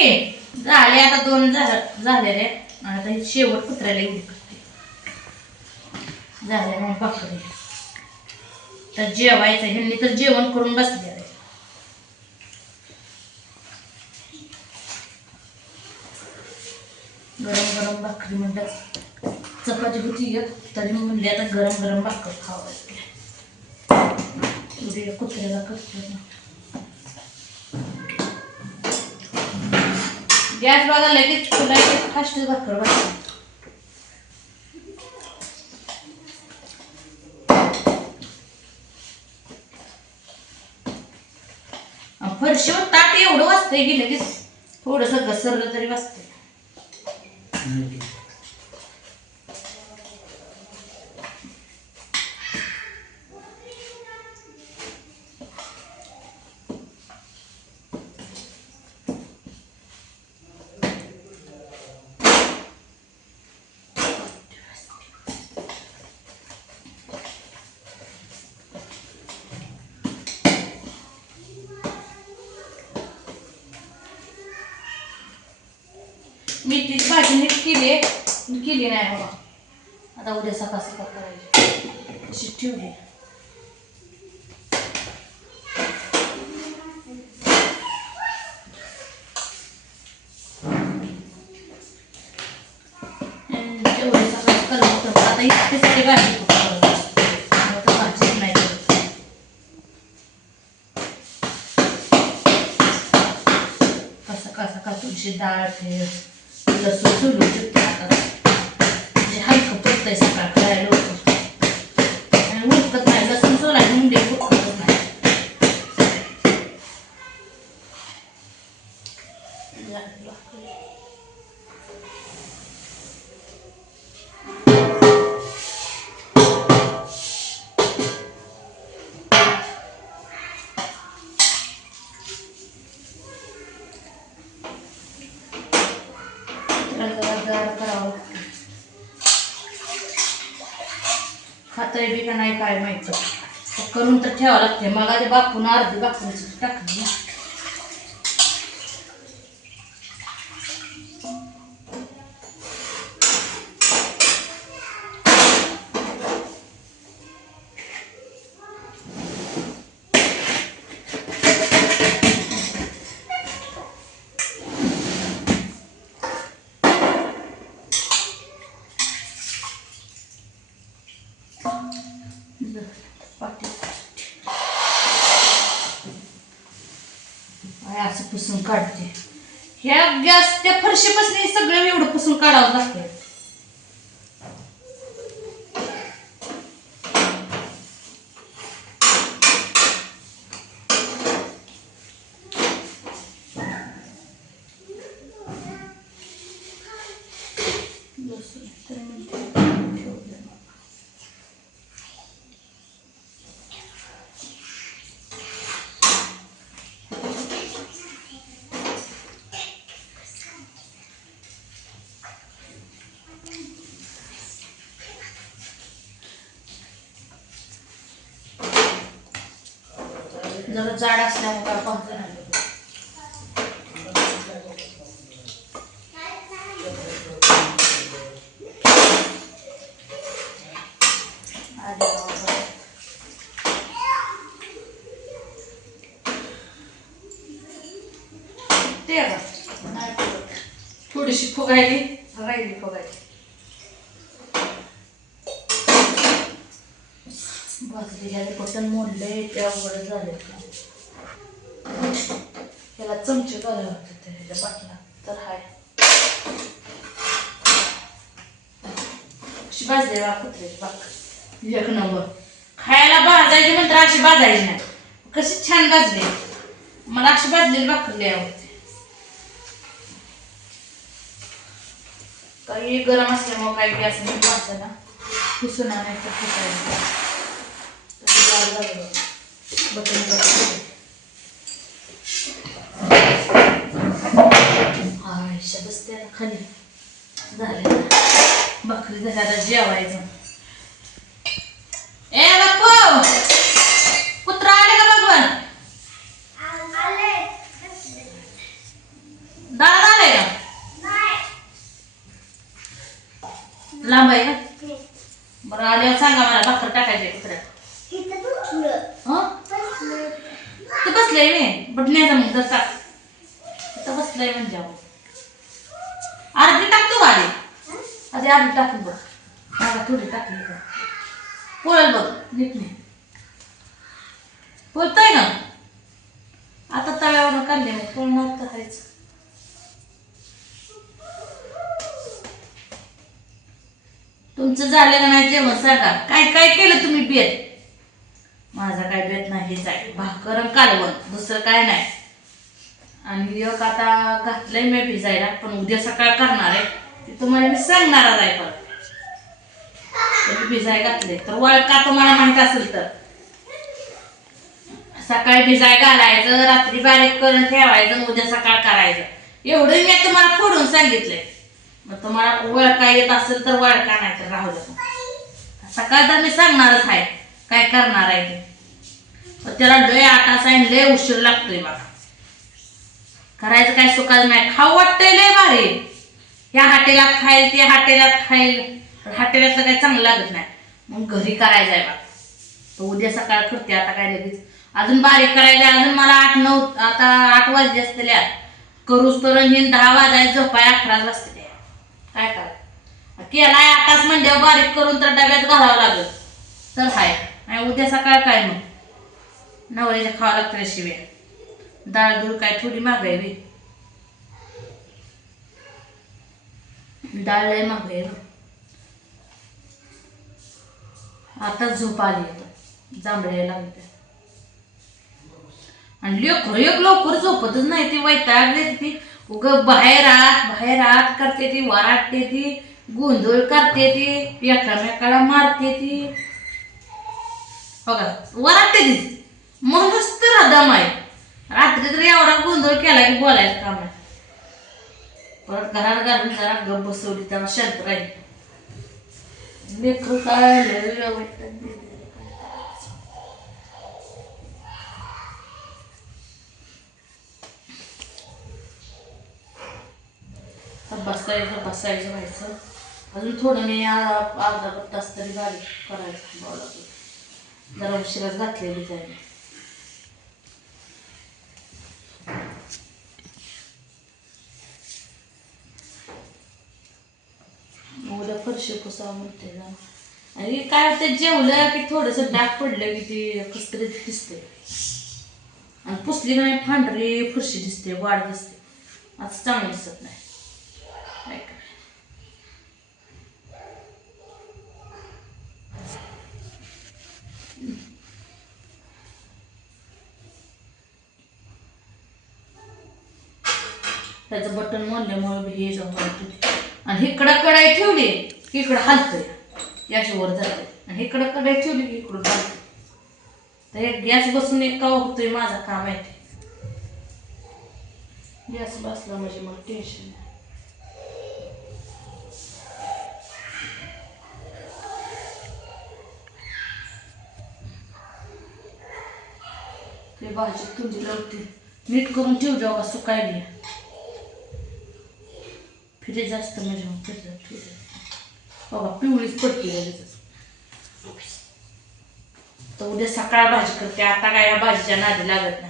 की झाले आता दोन झा- झाले रे. आता शेवट कुत्र्याला एवढी करते. झाले मग भाकरी तर जेवायचं ह्यांनी तर जेवण करून बसले रे. गरम गरम भाकरी म्हणतात. चपाती होती तरी म्हणले आता गरम गरम भाकर खावं उद्या कुत्र्याला करतो. ना गॅस बघा लगेच फुलायचे फास्ट भाकर बघा फरशीवर ताट एवढं वाजतंय की लगेच थोडस घसरलं तरी वाजतंय मेथीची भाजी नीट केली आहे, पण केली नाही बाबा. आता उद्या सकाळ सकाळ करायची. अशी ठेवली. कसं कसं का तुळशी डाळ सकाळ إذا الصلصول وزدت زي حلقة بطة يسبع فيها لوكو هنقول قطع إذا الصلصول هنقول لك قطع لا जरा गार करावं लागतं खातंय बी का नाही काय माहिती. करून तर ठेवावं लागते मग ते बापून अर्धी बापूची टाकली. असं पुसून काढते. ह्या गॅस त्या फरशीपासून सगळं एवढं पुसून काढावं लागतं जरा जाड असल्यामुळे काय पाहतो नाही. अरे बाबा. ते थोडीशी फुगायली. राहिली फुगायली. भाजली गेले पटन मोडले ते अवघड झाले त्याला चमचे घालावे होते त्याच्या पाठला तर हाय. अशी भाजली बा कुत्र्याची बाक एक नंबर. खायला भाजायची म्हणतात अशी भाजायची नाही. कशी छान भाजली. मला अशी भाजलेली भाकरली आवडते. काही गरम असल्यामुळे काही गॅस नाही भाजायला पुसून आणायचं पुसायला तसं गार झालं बटन बटन. खाली. झाले. भाकरी झाल्याला जेवायचं. ए बापू कुत्रा आले का भगवान दादा आले का? लांब आहे का? बरं आल्यावर सांगा मला भाकर टाकायची कुत्र्यात. हं? ते बसलंय मी. बट नाही जमत जर टाक. तिथं बसलंय म्हणजे. अर्धी टाकतो का आधी अर्धी टाकून बघ. मला थोडी टाकली का पोळल बघ. नीट नाही. पोळतय ना आता तव्यावरून काढले मग पोळणार तर आहेच. तुमचं झालं का नाही जेवण? सांगा. काय काय केलं तुम्ही बेत? माझा काय बेत नाही हेच आहे. भाकर कालवण. दुसरं काय नाही. आणि एक आता घातलंय मी भिजायला पण उद्या सकाळ करणार आहे. ते तुम्हाला मी सांगणारच आहे परत. भिजाय घातले तर वळका तुम्हाला माहीत असेल तर. सकाळी भिजाय घालायचं रात्री बारीक करून ठेवायचं उद्या सकाळ करायचं. एवढं मी तुम्हाला फोडून सांगितलंय. मग तुम्हाला वळका येत असेल तर वळका नाही तर राहू सकाळ तर मी सांगणारच आहे. काय करणार आहे ते? त्याला लय आटा साईन लय उशीर लागतोय बघा करायचं काय सुखाचं नाही. खाऊ वाटतंय लय भारी. ह्या हाटेला खाईल त्या हाटेला खाईल. पण तर काही चांगलं लागत नाही. मग घरी करायचं आहे बा. उद्या सकाळ करते आता काय लगेच. अजून बारीक करायला अजून मला आठ नऊ आता आठ वाजले असतेल्या करूच तर हिन दहा वाजाय झोपाय अकराच वाजते काय करा केलाय आताच म्हणजे बारीक करून तर डब्यात घालावं लागेल. तर हाय. उद्या सकाळ काय मग? नवऱ्याच्या खावं लागतं शिव्या डाळ दूळ काय थोडी महागाई बी डाळ लय महागाई आता झोप आली आता. जांभळ्या लागते आणि लेकर एक लवकर झोपतच नाही ती वैतागले ती. उग बाहेर आत बाहेर आत करते ती वराटते ती गोंधळ करते ती एकामेकाला मारते ती. बघा वराटते ती. म्हणूनच तर दम आहे रात्री तर एवढा गोंधळ केला की बोलायचं काम आहे परत घरात घालून जरा गप बसवली तेव्हा शांत राहील. लेकरं काय बसायचं बसायचं व्हायचं. अजून थोडं मी आ- अर्धा तास तरी बारीक करायचं जरा उशिराच घातलेली जायला उद्या फरशी पुसावं म्हणते ना आणि काय होतं जेवलं की थोडंसं डाग पडलं की ती कसतरी दिसते आणि पुसली नाही पांढरी फरशी दिसते वाढ दिसते. असं चांगलं दिसत नाही. काय त्याचं बटन मोडल्यामुळे हे जाऊन आणि इकडं कढाई ठेवली की इकडं हलतंय. याशी वर जाते आणि इकडं कढाई ठेवली की इकडं हलतंय. तर हे गॅस बसून एक कवा होतोय माझा काम आहे ते. गॅस बसला म्हणजे मग टेन्शन ते भाजी तुझी लावते नीट करून ठेव जेव्हा सुकायली फिरे जास्त म्हणजे मग फिरे फिरे पिवळीच पडते तर उद्या सकाळ भाजी करते आता काय या भाजीच्या नादी लागत नाही